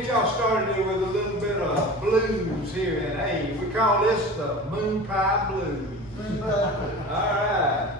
get y'all started here with a little bit of blues here, and hey, we call this the Moon Pie Blues. All right.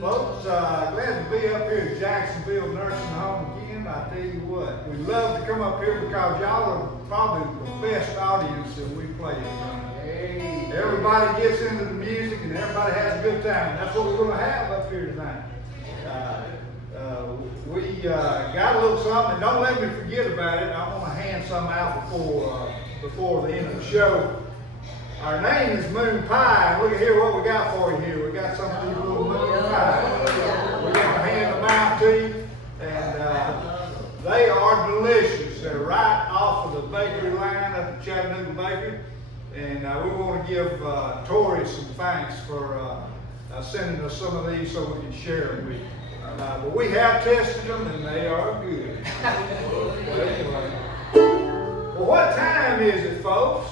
Folks, glad to be up here at Jacksonville Nursing Home again. I tell you what, we love to come up here because y'all are probably the best audience that we play in front of. Hey. Everybody gets into the music and everybody has a good time. That's what we're going to have up here tonight. We got a little something, and don't let me forget about it. I want to hand something out before the end of the show. Our name is Moon Pie, and look at here what we got for you here. We got some of these little moon pies. We're going to hand them out to you, and they are delicious. They're right off of the bakery line up at Chattanooga Bakery, and we want to give Tori some thanks for sending us some of these so we can share them with you. But we have tested them, and they are good. Well, what time is it, folks?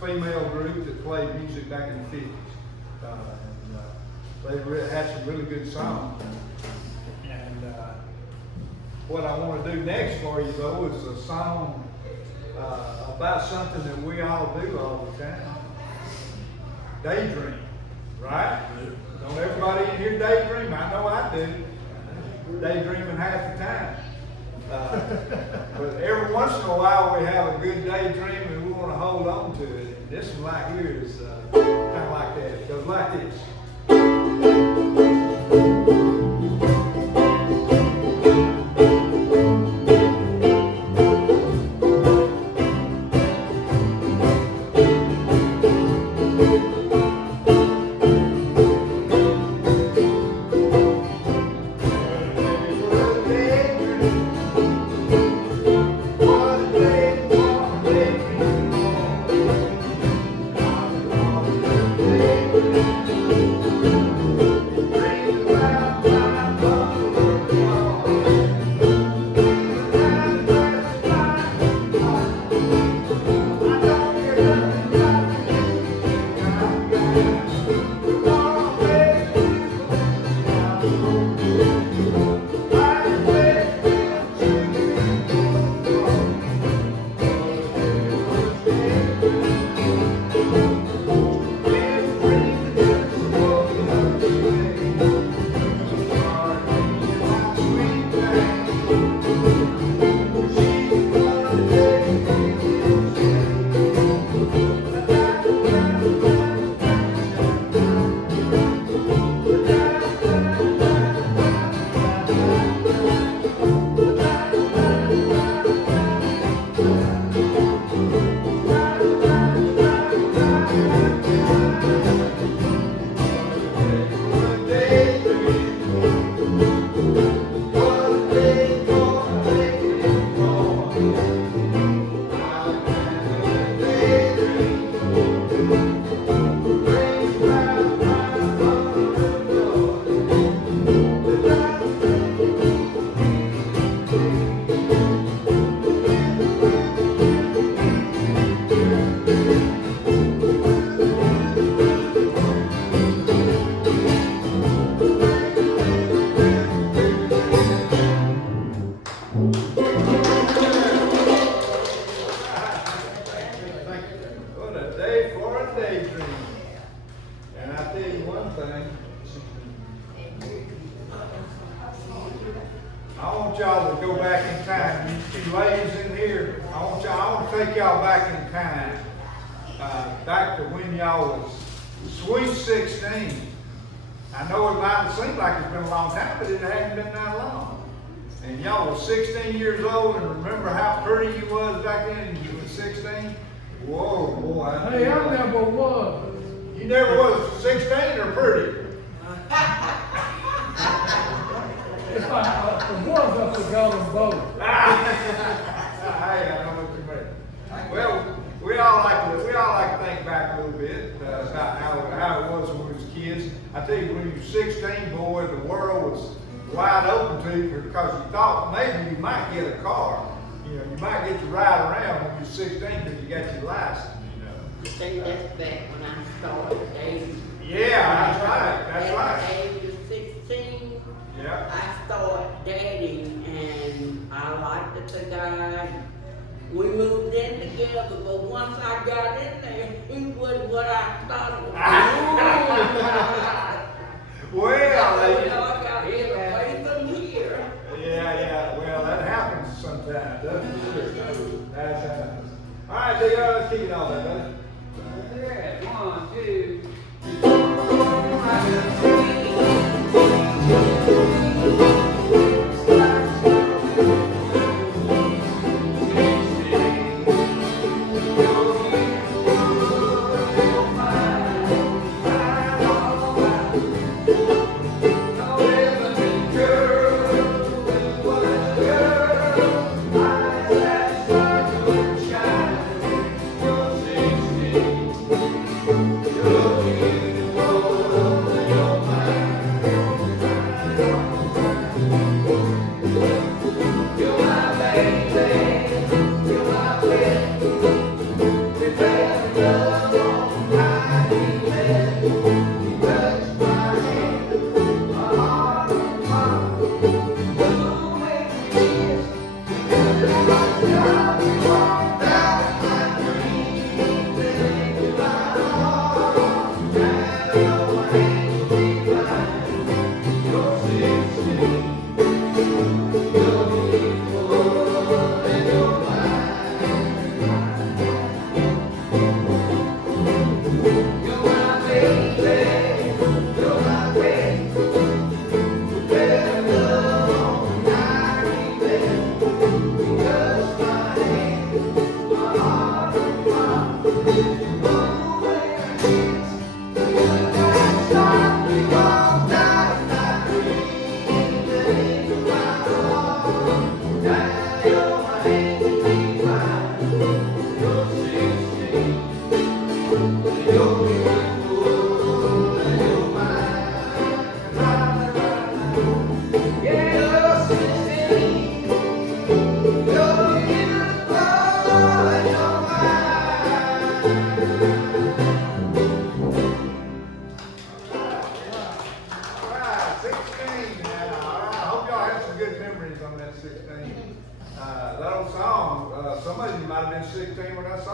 Female group that played music back in the 50s. Had some really good songs. And what I want to do next for you, though, is a song about something that we all do all the time. Daydream, right? Don't everybody in here daydream? I know I do. Daydreaming half the time. But every once in a while we have a good daydream and we want to hold on to it. And this one right here is kind of like that. It goes like this. Back to when y'all was sweet 16. I know it might seem like it's been a long time, but it hadn't been that long. And y'all was 16 years old, and remember how pretty you was back then when you was 16? Whoa, boy. Hey, I never was. You never was 16 or pretty? It's like the ones I forgot them both. Hey, I know what you mean. Well, we all like to think back a little bit about how it was when we was kids. I tell you, when you were 16, boy, the world was wide open to you because you thought maybe you might get a car. You know, you might get to ride around when you're 16 because you got your license. You know. I think that's back when I started dating. Yeah, that's right. That's At right. the age of 16, Yeah. I started dating, and I liked the guy. We moved in together, but once I got in there, he wasn't what I thought it was. Well, I got hit away from here. yeah. Well, that happens sometimes, doesn't it? That happens. All right, D.R., let's keep it on there, buddy. Yeah, 1, 2. Good.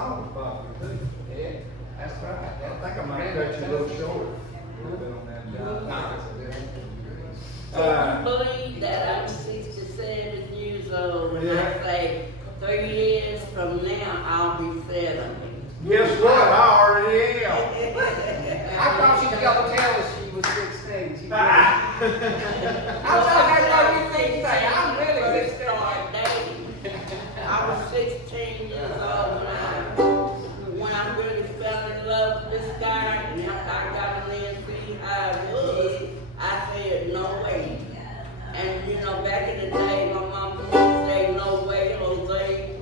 song was popular too. Yeah, that's right. I think I might cut you a little short. A little bit on that. So you believe that I'm 67 years old and I say 3 years from now I'll be 70. Guess what? I already am. I thought she was gonna tell us she was 16. She Ah. I thought that's what you think say. I'm really First 16. start dating. I was 16 years old when I really fell in love with this guy, and after I got in there and see how it was, I said, no way. And you know, back in the day, my mom used to say, no way, Jose.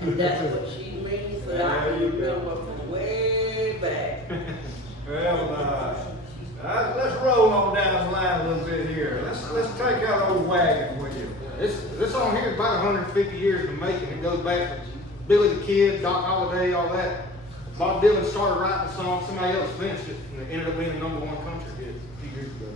And that's what she means, so I remember from way back. Well, let's roll on down the line a little bit here. Let's take out old wagon with you. This song here is about 150 years in the making. It goes back to Billy the Kid, Doc Holliday, all that. Bob Dylan started writing the song, somebody else finished it, and it ended up being the #1 country hit a few years ago.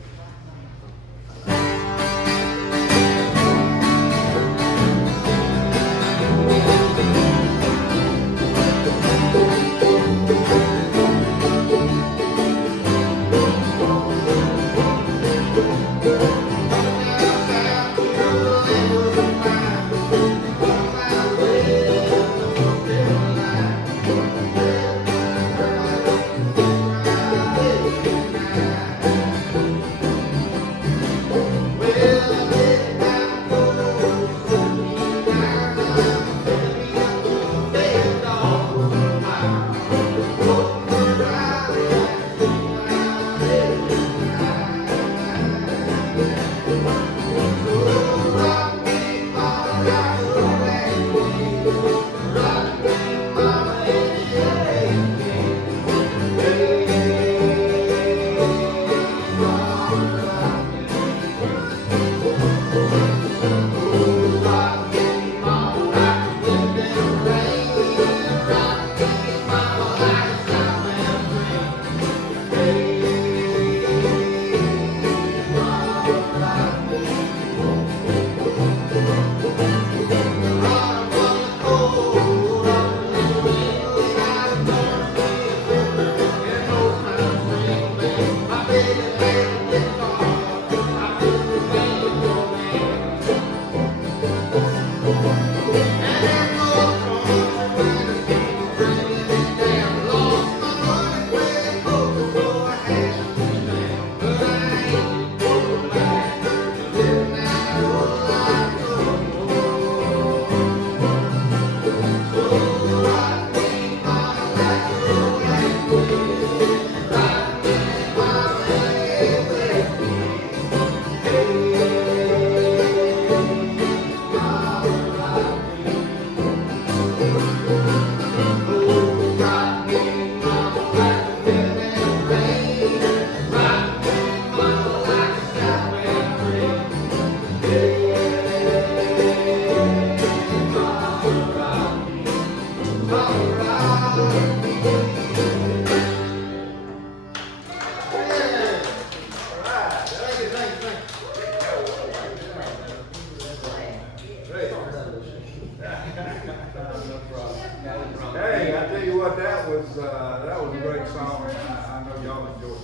Hey, I tell you what, that was a great song. I know y'all enjoyed it.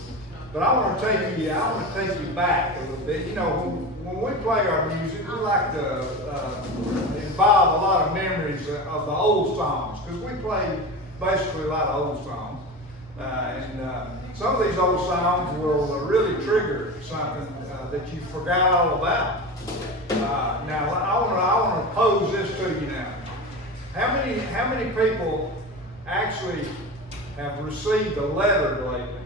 But I want to take you back a little bit. You know, when we play our music, we like to involve a lot of memories of the old songs, because we play basically a lot of old songs. Some of these old songs will really trigger something that you forgot all about. Now, I want to pose this to you now. How many people actually have received a letter lately?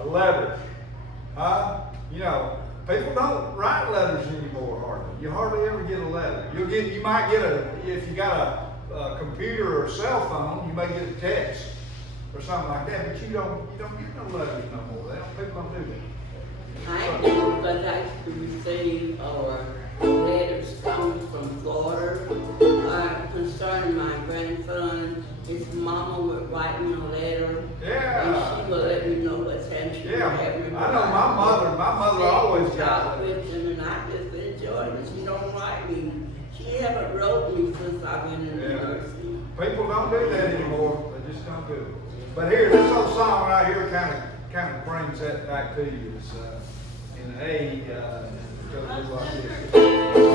A letter. You know, people don't write letters anymore hardly. You hardly ever get a letter. You might get if you got a computer or a cell phone, you may get a text or something like that, but you don't get no letters no more. People don't do that. I do, but I used to receive letters coming from Florida concerning my grandson. His mama would write me a letter. Yeah. And she would let me know what's happening. Yeah. I know my mother always got with him, and I just enjoyed it. She don't write me. She haven't wrote me since I've been in the nursing. People people don't do that anymore. They just don't do it. But here, this old song right here kind of brings that back to you. It's in A, it goes like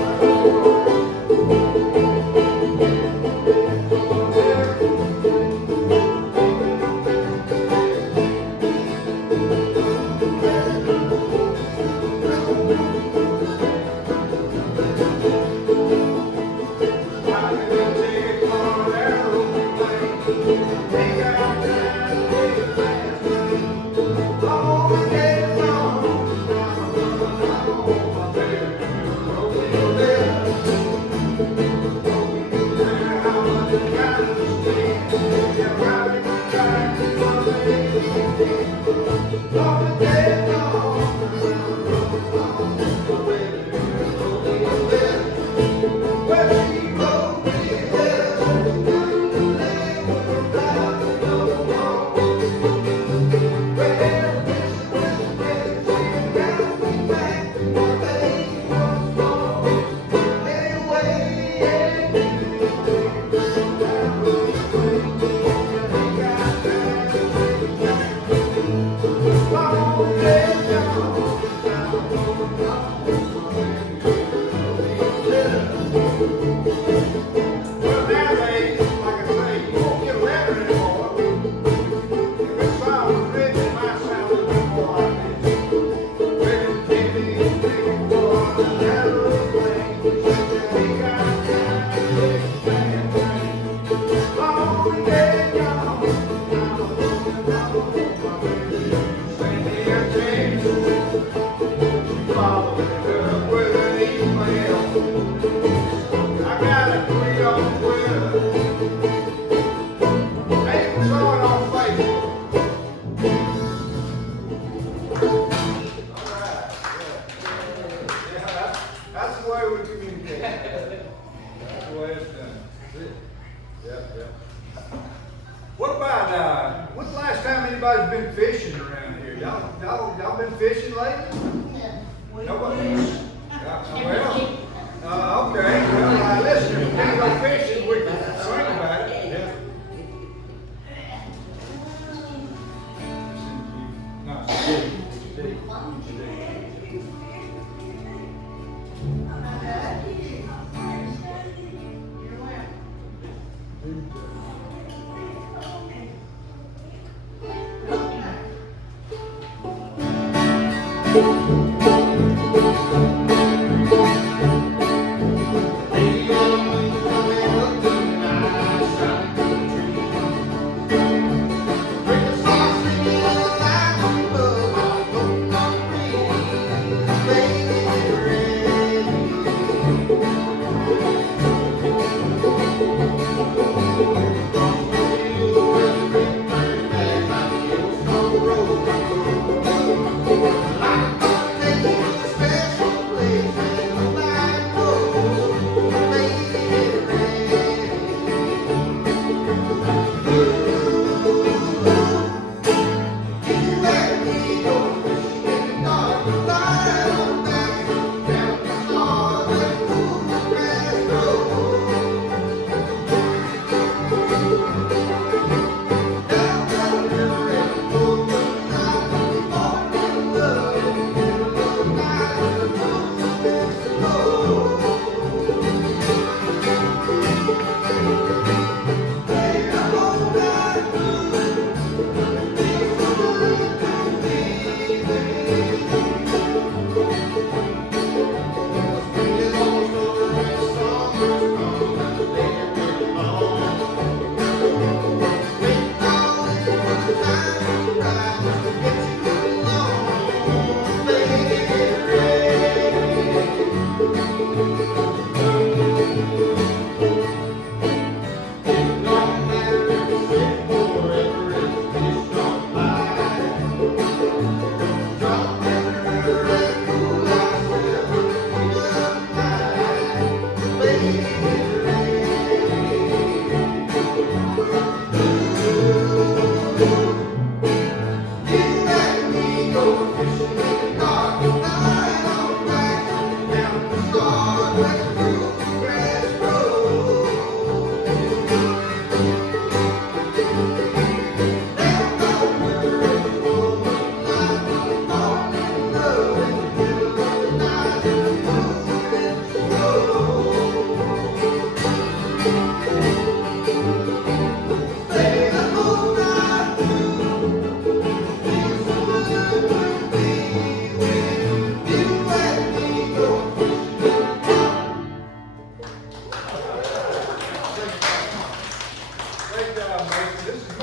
anybody's been fishing around here? Y'all been fishing lately? Nobody? Well, okay. Well, listen, if we can't go fishing, we can swing about it. Yeah. No, it's deep. Like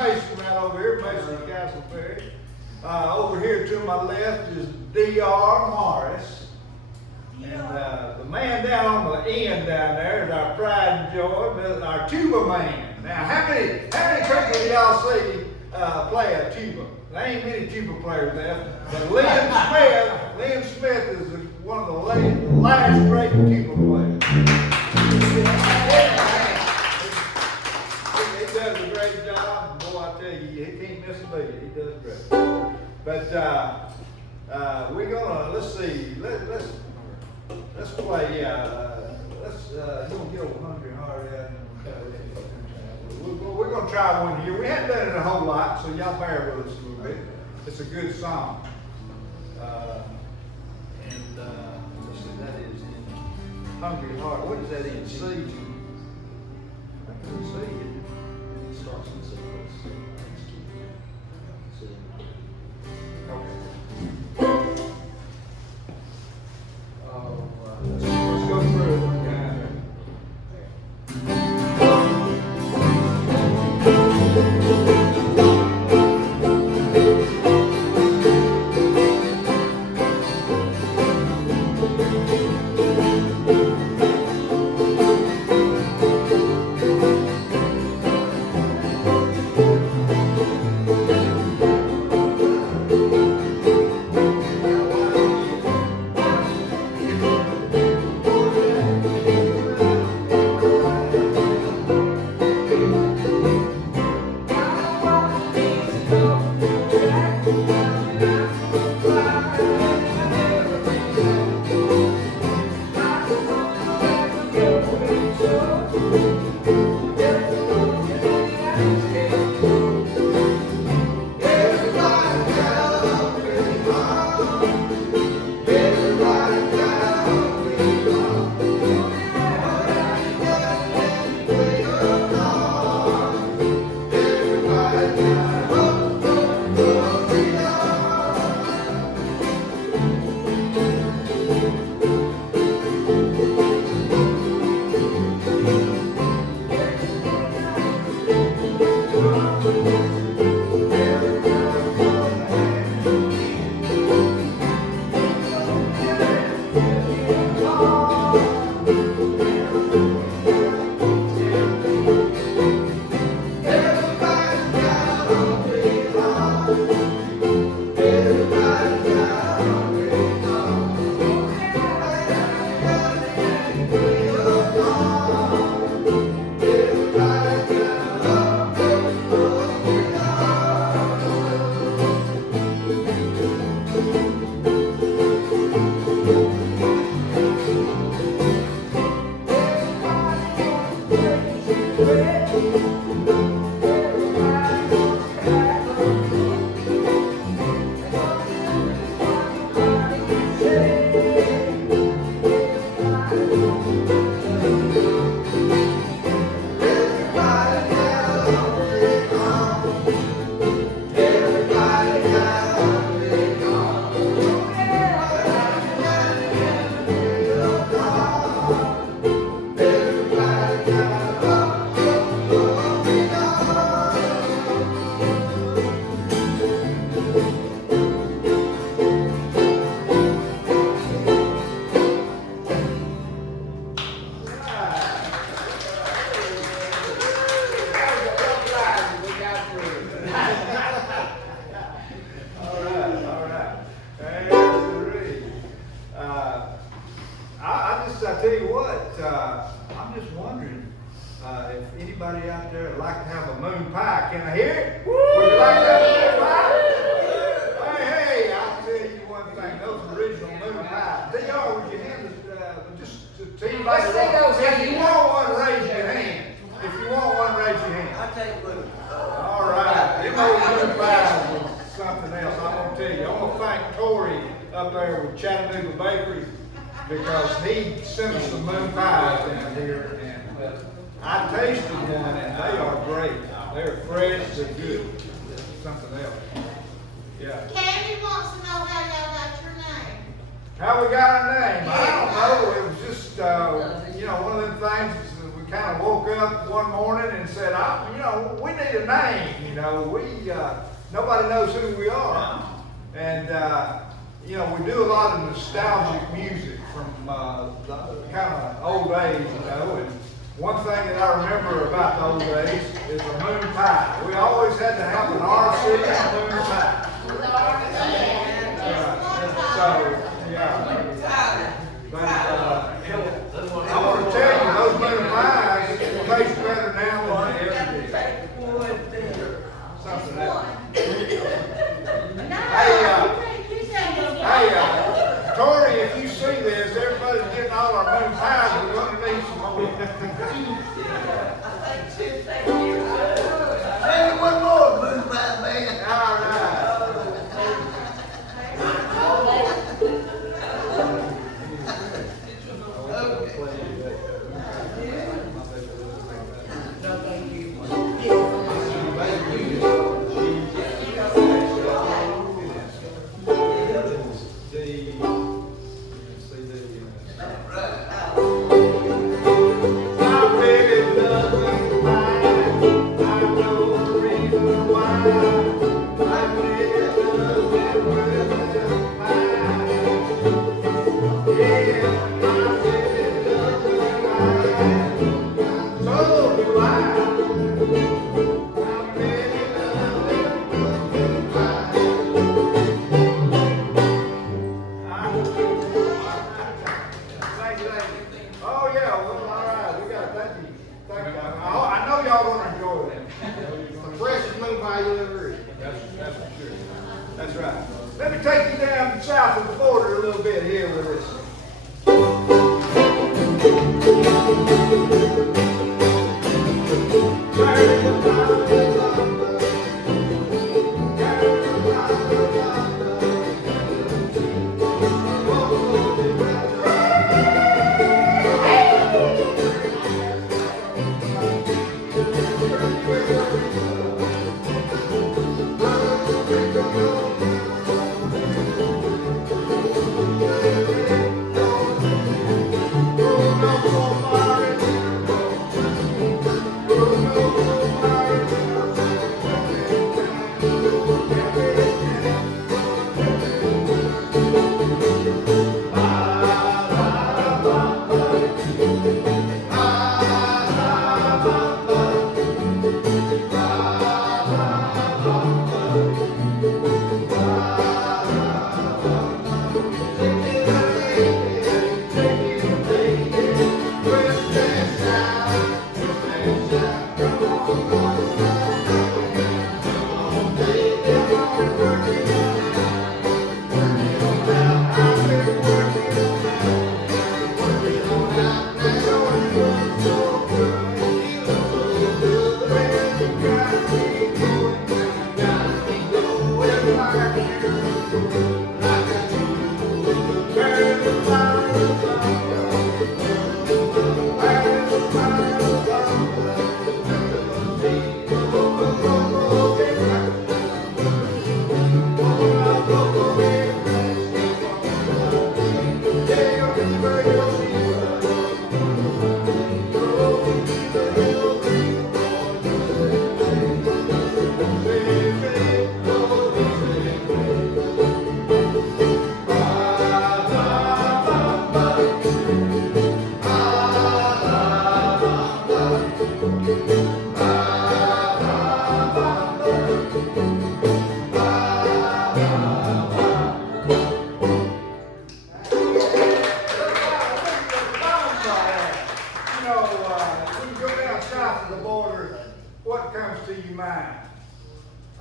Mason right over here, Mason Castleberry. Over here to my left is D.R. Morris. And the man down on the end down there is our pride and joy, our tuba man. Now, how many people do y'all see play a tuba? There ain't many tuba players left, but Lynn Smith is one of the last great tuba players. He does a great job, and boy, I tell you, he can't miss a beat. He does great. But we're gonna let's see, let's play. Let's don't get old hungry hard out. We're gonna try one here. We haven't done it a whole lot, so y'all bear with us a little bit. It's a good song. Let's see, that is in Hungry Heart. What is that in? C. I can see it. It starts in C. Okay. Let's go through it. Anybody out there would like to have a moon pie? Can I hear it? Would you like to have a moon pie? Hey, I'll tell you one thing. Those original moon pies. DR, would you hand us, just to anybody if you want one, raise your hand. If you want one, raise your hand. I'll take blue. All right. Them old moon pies was something else. I'm going to tell you. I want to thank Tori up there with Chattanooga Bakery because he sent us some moon pies down here. And I tasted one, and they are great. They're fresh, they're good. Something else. Yeah. Candy wants to know how y'all got your name. How we got our name? I don't know. It was just, one of them things. We kind of woke up one morning and said, you know, we need a name. You know, nobody knows who we are, and you know, we do a lot of nostalgic music from the kind of old days, you know. And one thing that I remember about the old days is the moon pie. We always had to have an RC and a moon pie. So, yeah. But I want to tell you, those moon pies taste better now than they ever did. Something else. Hey, Tori, if you see this, everybody's getting all our moon pies. We're going to need some more. Hey, one more moon pie, man. All right. That's right. Let me take you down south of the border a little bit here with this.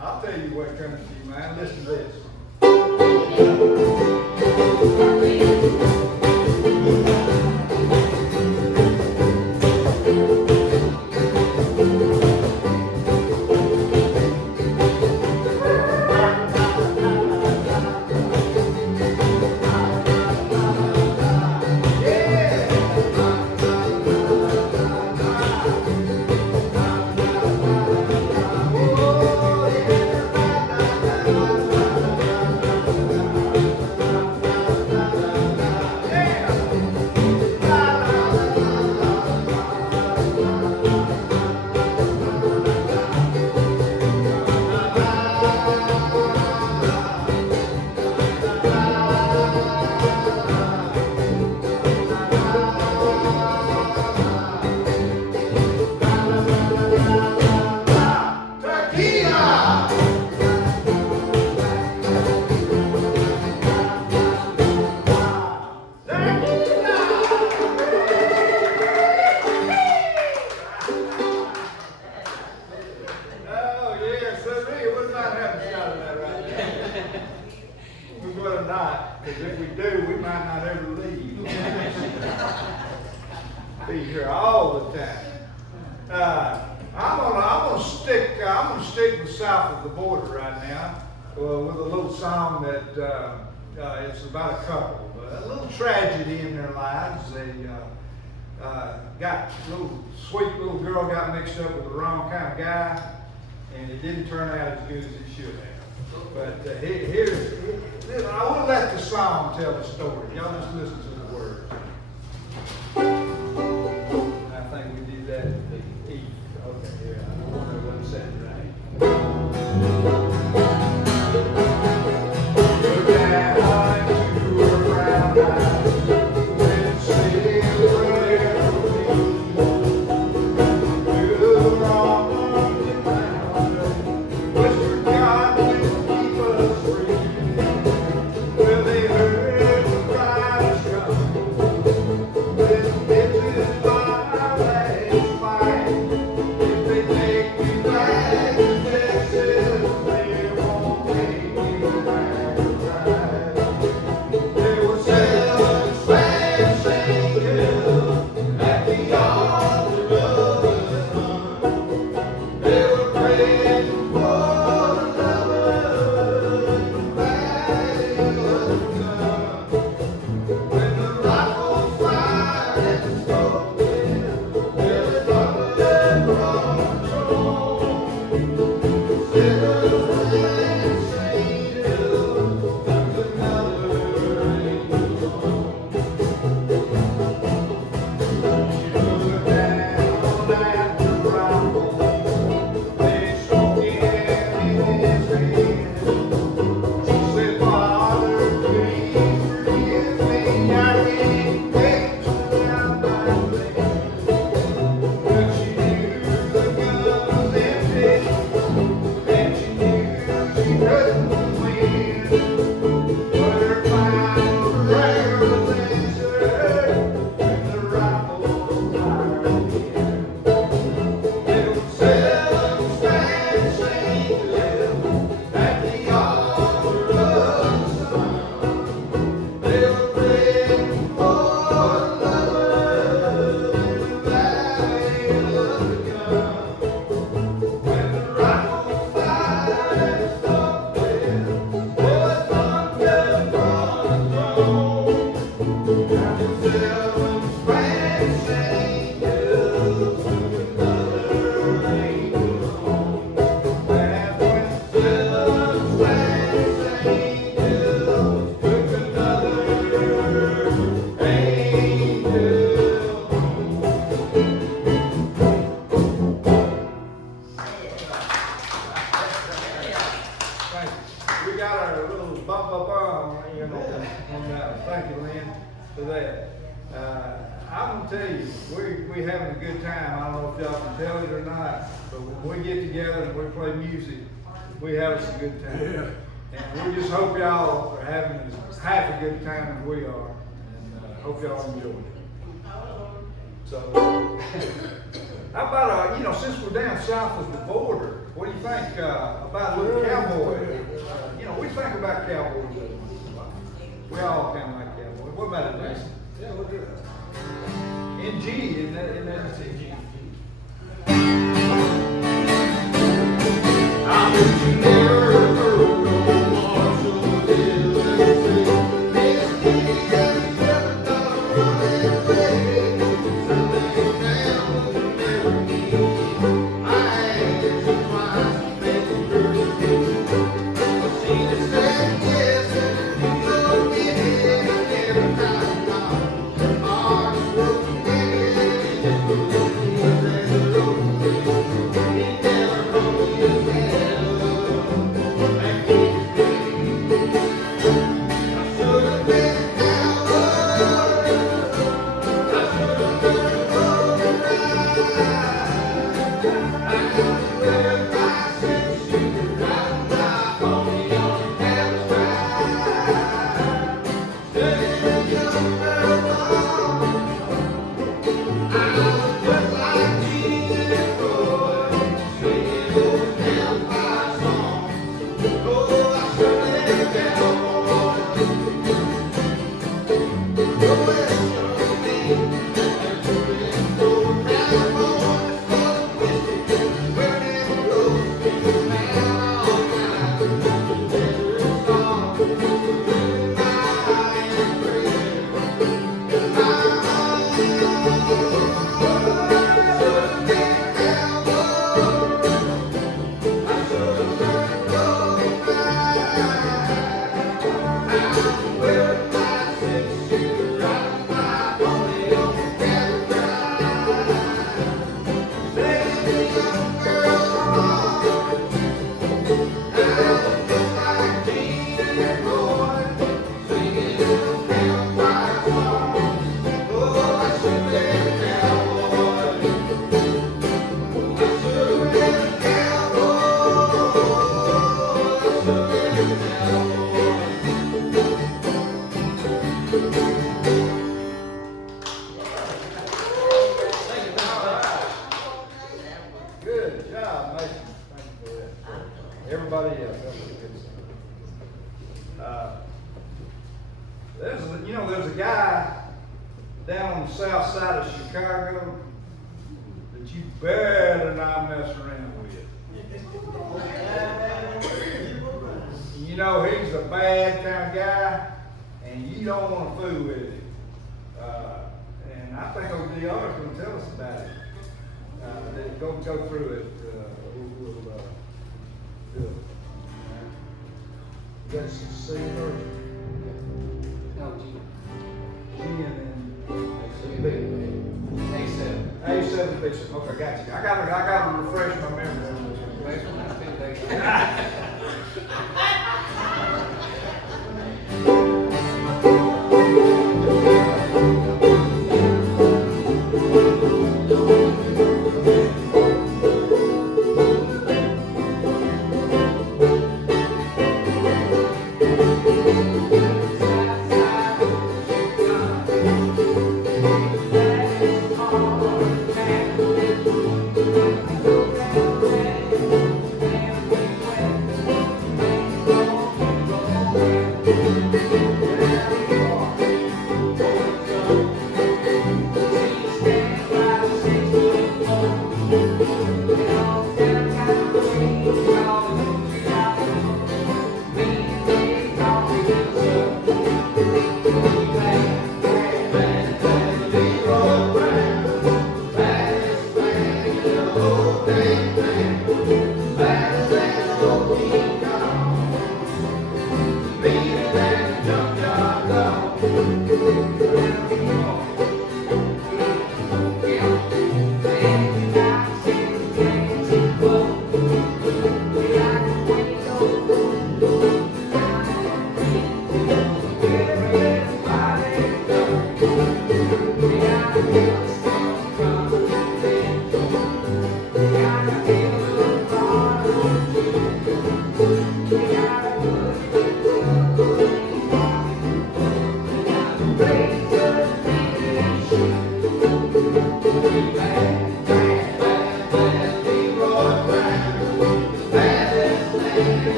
I'll tell you what comes to your mind. Listen to this. Yeah. because if we do, we might not ever leave. Be here all the time. I'm gonna stick with south of the border right now with a little song that it's about a couple, a little tragedy in their lives. They got a sweet little girl got mixed up with the wrong kind of guy, and it didn't turn out as good as it should have. But I want to let the song tell the story. Y'all just listen to the words. I think we did that at the E. Okay, yeah, I don't know what I said right. Look down into her brown eyes, and say a prayer for me. Do wrong and round, whispered God will keep us free. Well, they heard the bride is coming. This is my last fight. If they take me back to Texas, they won't take me back to ride. They were selling Spanish angels at the altar of the sun. They were praying for the lover in the valley of the gun. When the rifles fired at the smoke, there was thunder from the throne. Sinners and strangers took another angel home. She looked down at the rifle, they struck him in his hand. She said, Father, please forgive me, I can't get without my land. But she knew the gun was empty, and she knew she couldn't win. But her final prayer was answered when the rifle fired again. They were selling Spanish angels at the altar of the sun. They were praying for the lover in the valley of the gun. When the rifle fired at the smoke, there was thunder from the throne. Now the selling Spanish angels took another angel home. That's when the selling Spanish angels took another angel home. Thank you. We got our little bum, you know, on that. Thank you, Lynn, for that. I'm gonna tell you, we having a good time. I don't know if y'all can tell it or not, but when we get together and we play music, we have us a good time. And we just hope y'all are having as half a good time as we are, and hope y'all enjoy it. So, how about since we're down south of the border, what do you think about a little cowboy? We think about cowboys. We all kind of like cowboys. What about it, Mason? Yeah, we'll do it. In G, in that in G. I wish you never heard no Marshall Dillon say, "Miss me and never thought running away. Sunday down will never be. I asked you twice, maybe but she just said yes, and you know me, and every time I heart is broken, baby, just everybody else. That's what it is. There's a guy down on the south side of Chicago that you better not mess around with. He's a bad kind of guy, and you don't want to fool with him. And I think ODR is going to tell us about it. Go through it. We'll do it. You got some C version? No, G. G and then A7. A7 fiction. Okay, got you. I got to refresh my memory on this one. Next one, I think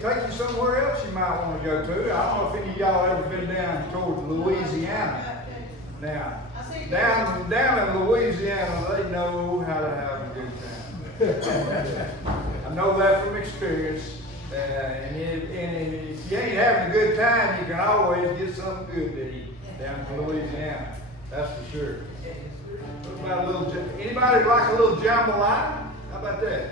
Take you somewhere else you might want to go to. I don't know if any of y'all ever been down toward Louisiana. Now, down in Louisiana, they know how to have a good time. I know that from experience. And if you ain't having a good time, you can always get something good to eat down in Louisiana. That's for sure. What about anybody like a little jambalaya? How about that?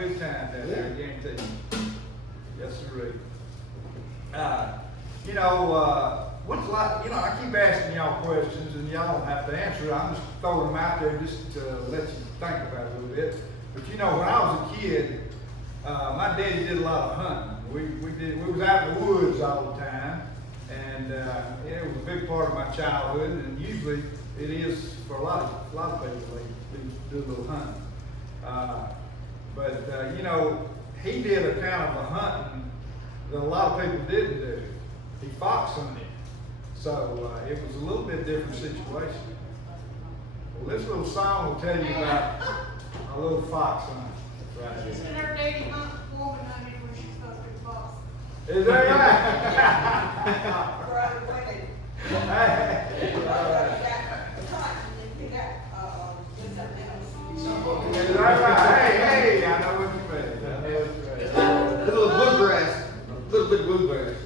good time down there, I guarantee you. Yes, sir. When's like, I keep asking y'all questions and y'all don't have to answer it. I'm just throwing them out there just to let you think about it a little bit. But when I was a kid, my daddy did a lot of hunting. We was out in the woods all the time, and it was a big part of my childhood. And usually it is for a lot of people. They do a little hunting. He did a kind of a hunting that a lot of people didn't do. He fox hunted. So it was a little bit different situation. Well, this little song will tell you about a little fox hunt right She here. said her daddy hunt woman hunted when she's supposed to be boss. Is that right? Brother, wait a minute. Hey. Brother, you got the pot, and then you got, something else. Is that right? Hey, I know what you mean. There's a little bluegrass, a little bit of bluegrass.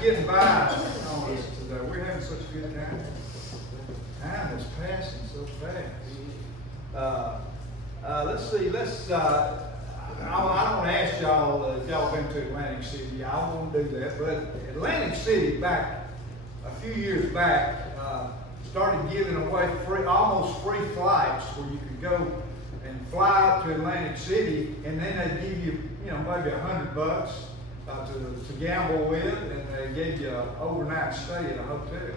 Getting by on us today. We're having such a good time. Time is passing so fast. Let's see. I don't want to ask y'all if y'all been to Atlantic City. I don't want to do that. But Atlantic City, back a few years back, started giving away almost free flights where you could go and fly out to Atlantic City, and then they give you, maybe $100 to gamble with, and they gave you an overnight stay at a hotel.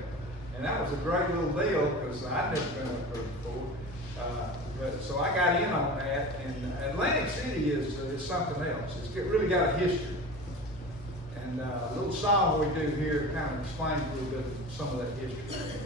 And that was a great little deal because I'd never been up there before. So I got in on that, and Atlantic City is something else. It's really got a history. And a little song we do here kind of explains a little bit of some of that history.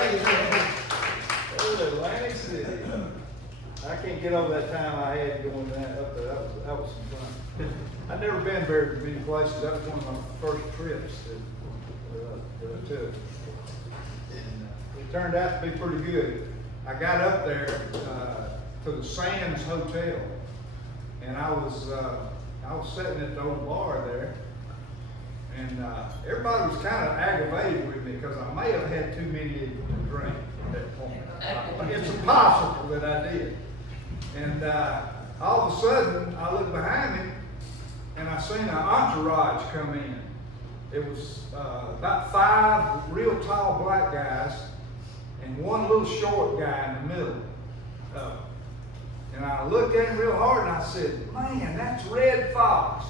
Oh, Atlantic City. I can't get over that time I had going up there. That was some fun. I'd never been very many places. That was one of my first trips that I took. And it turned out to be pretty good. I got up there to the Sands Hotel, and I was sitting at the old bar there, and everybody was kind of aggravated with me because I may have had too many to drink at that point. It's impossible that I did. And all of a sudden, I looked behind me, and I seen an entourage come in. It was about 5 real tall black guys and one little short guy in the middle. And I looked at him real hard and I said, man, that's Red Fox.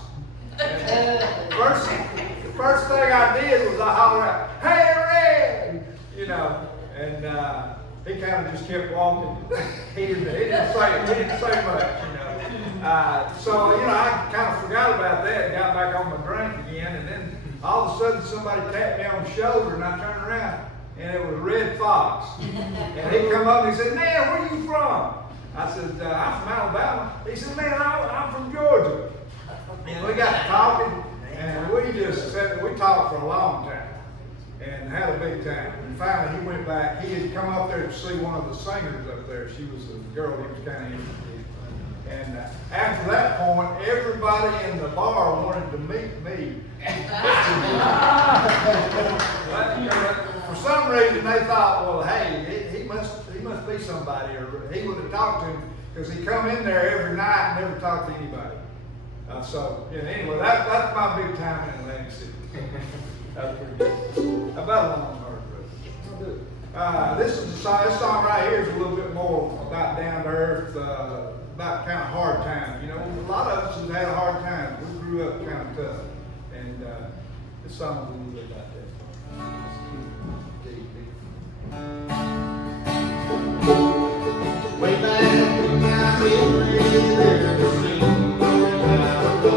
And the first thing I did was I hollered out, hey, Red! You know, and he kind of just kept walking. he didn't say much, you know. So, you know, I kind of forgot about that and got back on my drink again. And then all of a sudden somebody tapped me on the shoulder and I turned around and it was Red Fox. And he come up and he said, man, where you from? I said, I'm from Alabama. He said, man, I'm from Georgia. And we got to talking and we talked for a long time and had a big time. And finally he went back. He had come up there to see one of the singers up there. She was a girl he was kind of interested in. And after that point, everybody in the bar wanted to meet me. For some reason, they thought, well, hey, he must be somebody, or he would have talked to him because he come in there every night and never talked to anybody. So, yeah, anyway, that's my big time in Atlantic City. That was pretty good. About a long hard road. This song right here is a little bit more about down to earth, about kind of hard times. You know, a lot of us have had a hard time. We grew up kind of tough, and this song is a little bit about that. Way back in my memory, there's a scene about a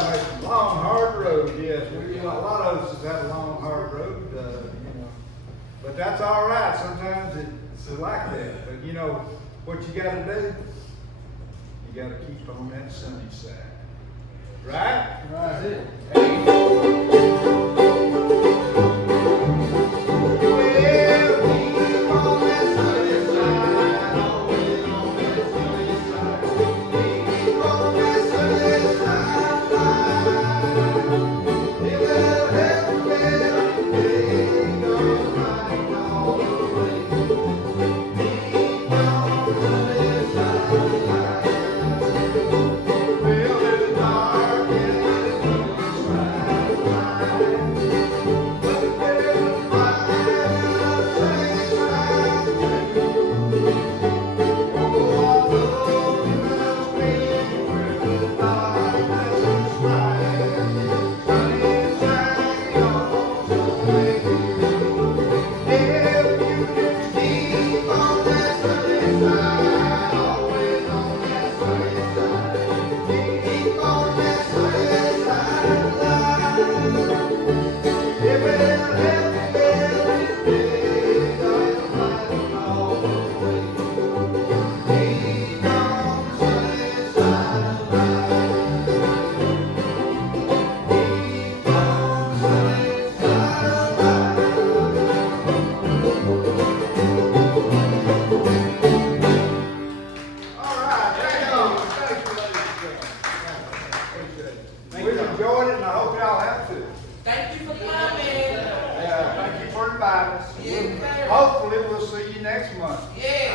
Everybody makes a long, hard road, yes. We, a lot of us have had a long, hard road, but that's all right. Sometimes it's like that. But you know, what you gotta do? You gotta keep on that sunny side. Right? That's it. We've enjoyed it, and I hope y'all have too. Thank you for coming. Yeah, thank you for inviting us. Yes, sir. Hopefully, we'll see you next month. Yeah.